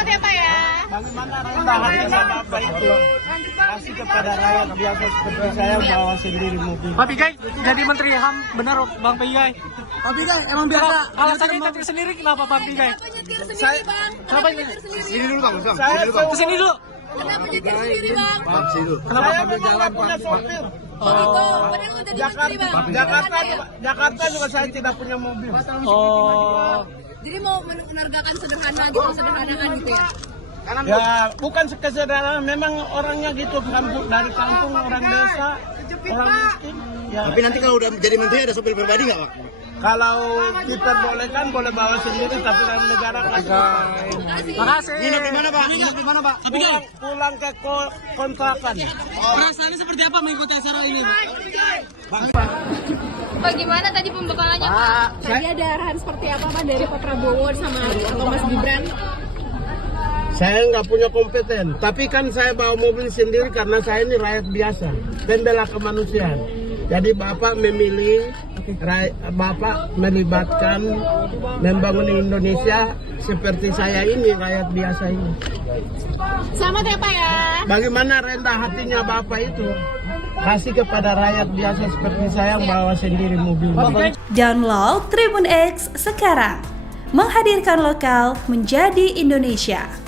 Selamat ya Pak ya. Bagaimana rendah hati Bapak itu kasih kepada rakyat biasa seperti saya bawa sendiri mobil. Pak Pigai jadi Menteri HAM benar Bang Pigai? Pak Pigai emang biasa. Alasannya nyetir sendiri kenapa Bang Pigai? Saya Kenapa ini? Sini dulu Bang, Saya Kesini dulu. kenapa nyetir sendiri Bang? Kenapa? Saya memang nggak punya sopir. Padahal udah jadi menteri Bang. Jakarta juga saya tidak punya mobil. Oh. Jadi mau menargakan sederhana gitu, sederhanakan gitu ya. Ya bukan kesederhanaan, memang orangnya gitu, kampung dari kampung, orang desa, orang miskin. Ya, Tapi nanti kalau udah jadi menteri ada sopir pribadi nggak Pak? kalau diperbolehkan boleh bawa sendiri, tapi dalam negara Makasih. Nginep di mana Pak? Nginep di mana Pak? pulang ke kontrakan. Perasaannya seperti apa mengikuti acara ini? Bagaimana tadi pembekalannya Pak? Tadi ada arahan seperti apa Pak dari Pak Prabowo sama Mas Gibran? Saya nggak punya kompeten, tapi kan saya bawa mobil sendiri karena saya ini rakyat biasa, pembela kemanusiaan. Jadi Bapak memilih, Bapak melibatkan membangun Indonesia seperti saya ini, rakyat biasa ini. Selamat ya Pak ya. Bagaimana rendah hatinya Bapak itu kasih kepada rakyat biasa seperti saya bawa sendiri mobil. Download Tribun X sekarang, menghadirkan lokal menjadi Indonesia.